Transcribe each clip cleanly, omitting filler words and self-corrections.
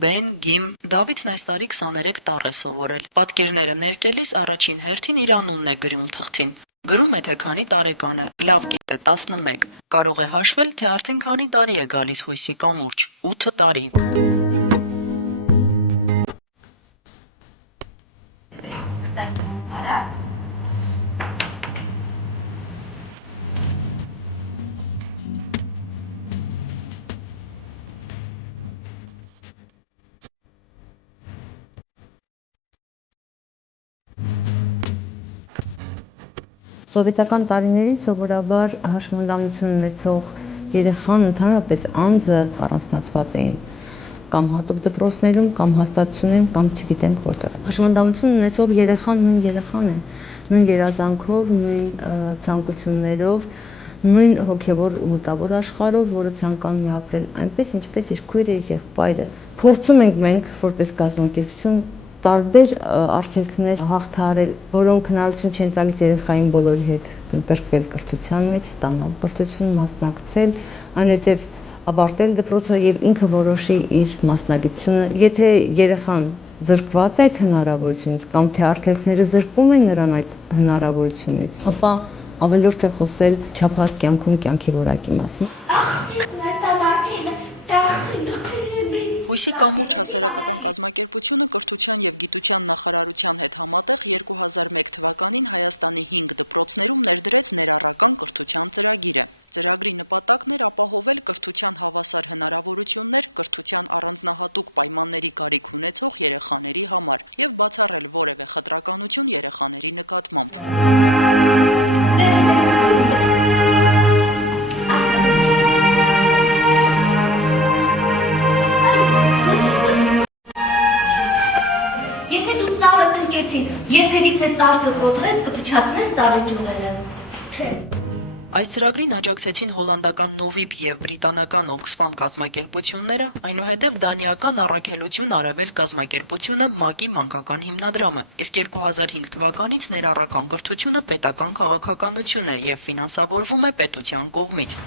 Բեն, Գիմ, Դավիթն այս տարի 23 տառ է սովորել։ Պատկերները ներկելիս առաջին հերթին իր անունն է գրում թղթին։ Գրում է, թե քանի տարեկան է, լավ գիտե 11։ Կարող է հաշվել, թե արդեն քանի տարի է գալիս հույսի կամուրջ՝ 8 տարի։ Սովետական տարիներին սովորաբար հաշմանդամություն ունեցող երեխան ընդհանրապես անձը առանձնացված էին կամ հատուկ դպրոցներում, կամ հաստատություններում, կամ չգիտեմ որտեղ։ Հաշմանդամություն ունեցող երեխան նույն երեխան է, նույն երազանքով, նույն ցանկություններով, նույն հոգևոր ու մտավոր աշխարհով, որը ցանկանում է ապրել այնպես, ինչպես իր քույրը, իր եղբայրը։ Փորձում ենք մենք որպես կազմակերպություն տարբեր արգելքներ հաղթահարել, որոնք հնարավորություն չեն տալիս երեխային բոլորի հետ բրկվել կրթության մեջ, ստանալ կրթություն, մասնակցել, այնուհետև ավարտել դպրոցը եւ ինքը որոշի իր մասնագիտությունը։ Եթե երեխան զրկված է այդ հնարավորությունից կամ թե արգելքները զրկում են նրան այդ հնարավորությունից, ապա ավելորդ է խոսել չափած կյանքում կյանքի որակի մասին։ Հույսի Եթե դու ծառը տնկեցին, երբևից է ծառ կկոտրես, կփչացնես ծառի ճյուղերը։ Այս ծրագրին աջակցեցին հոլանդական Նովիբ և բրիտանական Օքսֆամ կազմակերպությունները, այնուհետև դանիական Առաքելություն Արևել կազմակերպությունը ՄԱԿ-ի մանկական հիմնադրամը, իսկ 2005 թվականից ներառական կրթությունը պետական քաղաքականություն է և ֆինանսավորվում է պետության կողմից։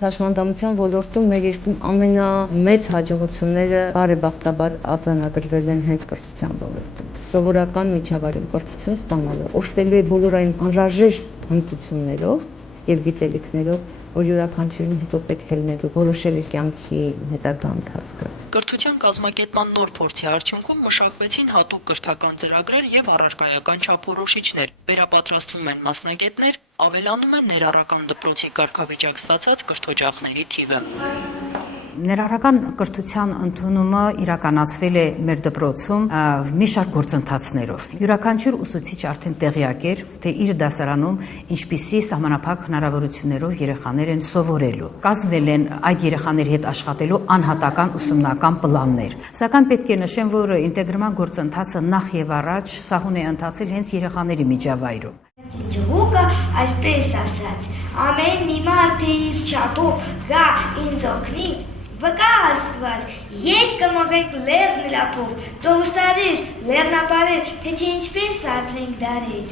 Հաշմանդամության ոլորտում մեր երկրում ամենամեծ հաջողությունները բարեբախտաբար արձանագրվել են հենց կրթության ոլորտում։ Սովորական միջավայրում կրթություն ստանալը օժտելու է բոլոր այն անհրաժեշտ հմտություններով եւ գիտելիքներով, որ յուրաքանչյուրին հետո պետք է լինելու որոշել իր կյանքի հետագա ընթացքը։ Կրթության կազմակերպման նոր փորձի արդյունքում մշակվեցին հատուկ կրթական ծրագրեր եւ առարկայական չափորոշիչներ, վերապատրաստվում են մասնագետներ, ավելանում է ներառական դպրոցի կարգավիճակ ստացած կրթօջախների թիվը։ Ներառական կրթության ընդունումը իրականացվել է մեր դպրոցում մի շարք գործընթացներով։ Յուրաքանչյուր ուսուցիչ արդեն տեղյակ էր, թե իր դասարանում ինչպիսի սահմանափակ հնարավորություններով երեխաներ են սովորելու։ Կազմվել են այդ երեխաների հետ աշխատելու անհատական ուսումնական պլաններ։ Սակայն պետք է նշեմ, որ ինտեգրման գործընթացը նախ եւ առաջ սահուն է ընթացել հենց երեխաների միջավայրում։ Ջղուկը այսպես ասաց. ամեն մի մարդ է իր չափով գա ինձ օգնի, վկա Աստված, եկ կմղեք լեռն լափով, ծովուսարեր, լեռնապարեր, թե չէ ինչպես ալնենք դարեր։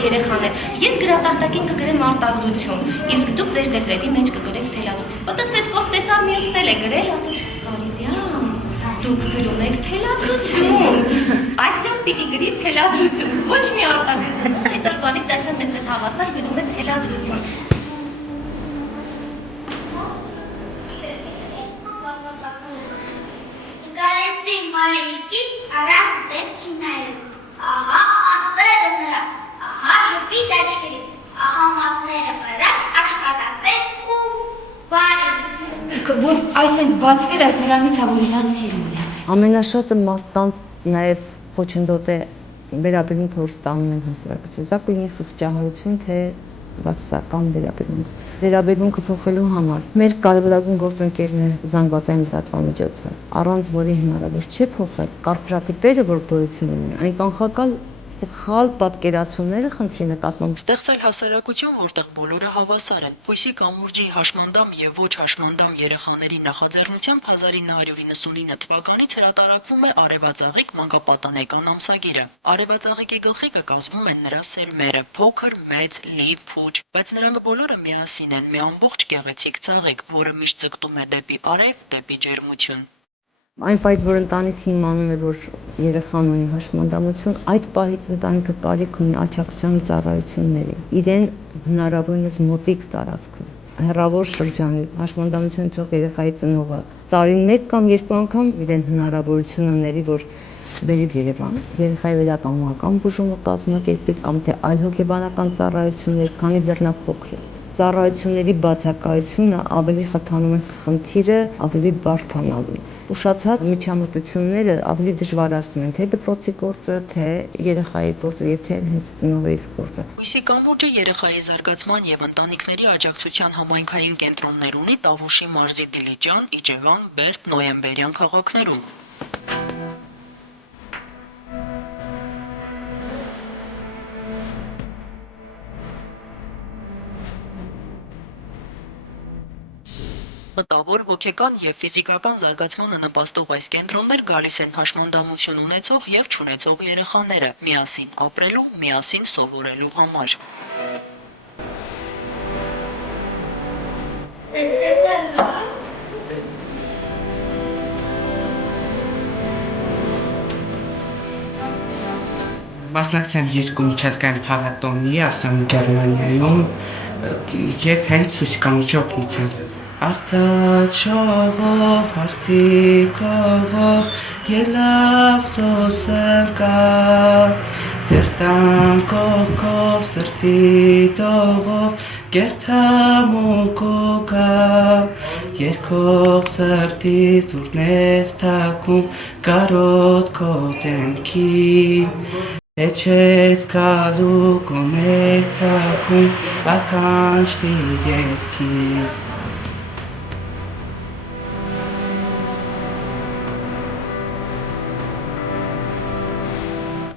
Երեխաներ, ես գրատախտակին կգրեմ արտադրություն, իսկ դուք ձեր տետրերի մեջ կգրեք թելադրություն։ Պատտվեց կողք տեսավ մյուսն էլ է գրել, ասում Կարիբյան, դուք գրում եք թելադրություն, այսօր պիտի գրի թելադրություն, ոչ մի արտադրություն, այդ արբանից այսօր մեծ հետ հավասար գրում է թելադրություն։ Գարեցի մայրիկից արավ դեպքի նայում, ահա անտերը նրա, ահա ժպիտ աչքերի, ահա մատները վրա աշխատասեր ու բարի։ Այս ենք բացվեր այդ նրանից որ իրան սիրում է։ Ամենաշատը մարդկանց նաև խոչընդոտ է վերաբերմունք, որ ստանում են հասարակություն, սա կլինի խղճահարություն, թե վատսական վերաբերմունքը փոխելու համար։ Մեր կարևորագույն գործընկերն է զանգվածային լրատվամիջոցը, առանց որի հնարավոր չէ փոխել։ Կարծրատիպերը, որ գոյություն ունեն, այն կանխակալ Սխալ պատկերացումները խնդրի նկատմամբ Ստեղծել հասարակություն, որտեղ բոլորը հավասար են։ Հույսի կամուրջի հաշմանդամ եւ ոչ հաշմանդամ երեխաների նախաձեռնությամբ 1999 թվականից հրատարակվում է Արևածաղիկ մանկապատանեկան ամսագիրը։ Արևածաղիկի գլխիկը կազմում են նրա սերմերը՝ փոքր, մեծ, լի, փուչ, բայց նրանք բոլորը միասին են մի ամբողջ գեղեցիկ ծաղիկ, որը միշտ ձգտում է դեպի արև, դեպի ջերմություն։ Այն պահից, որ ընտանիքը իմանում է, որ երեխան ունի հաշմանդամություն, այդ պահից ընտանիքը կարիք ունի աջակցության ու ծառայությունների։ Իրեն հնարավորինս մոտիկ տարածքում, հեռավոր շրջանի հաշմանդամություն ունեցող երեխայի ծնողը տարին 1 կամ 2 անգամ իրեն հնարավորություն ունի, որ բերի Երևան, երեխայի վերականգնական բուժումը կազմակերպի կամ թե այլ հոգեբանական ծառայություններ, քանի դեռ նա փոքր է։ Ծառայությունների բացակայությունը ավելի խթանում է խնդիրը ավելի բարդանալու։ Ուշացած միջամտությունները ավելի դժվարացնում են թե դպրոցի գործը, թե երեխայի գործը եւ թե հենց ծնողի գործը։ Հույսի կամուրջը երեխայի զարգացման եւ ընտանիքների աջակցության համայնքային կենտրոններ ունի Տավուշի մարզի Դիլիջան, Իջևան, Բերդ, Նոյեմբերյան քաղաքներում։ Մտավոր, հոգեկան եւ ֆիզիկական զարգացմանը նպաստող այս կենտրոններ գալիս են հաշմանդամություն ունեցող եւ չունեցող երեխաները միասին ապրելու, միասին սովորելու համար։ Մասնակցել երկու միջազգային փառատոնի Ասիայում, Գերմանիայում եւ հենց հույսի կամուրջի օգնությամբ։ Արտաչողով, հարցիկով, ելավ սոսը կա, ձերտանկով, սրտի տողով, գերթամուկու կա, երկող սրտից ուրնես թակում, կարոտ քո դեմքին, Էչես կալու կոմեք թակում, ականջվի ետքի։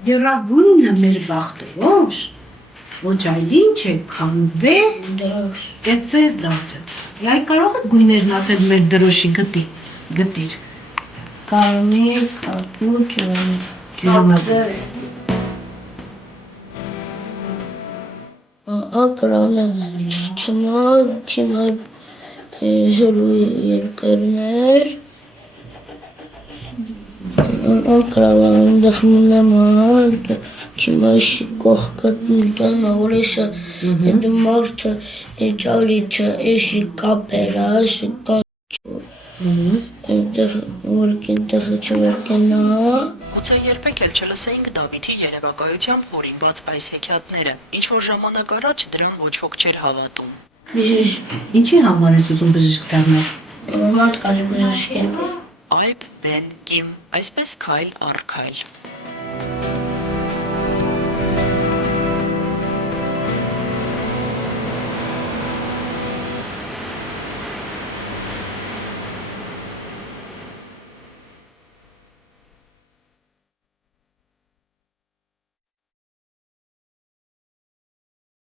Գերագույնը մեր բախտերոշ, ոչ այլ ինչ է, քան դե ծես դարձը։ Այ կարող ես գույներն ասել մեր դրոշի գտիր։ Կարմիր, կապուչ, ակրանը չնա, հերու երկրներ, ակրանը դխմուն եմ չիմաշի կողքն որեսը էդ մարդը ճարիչը էշի կապերա, էշի կանչու, որքին չվերքենա։ Գուցե երբեք էլ չլսեինք Դավիթի երևակայությամբ հորինված այս հեքիաթները, ինչ-որ ժամանակ առաջ դրան ոչ ոք չէր հավատում։ Բժիշկ, ինչի համար ես ուզում բժիշկ դառնալ։ Մարդկային բժիշկ եմ։ Այբ բեն կիմ, այսպես քայլ առ քայլ։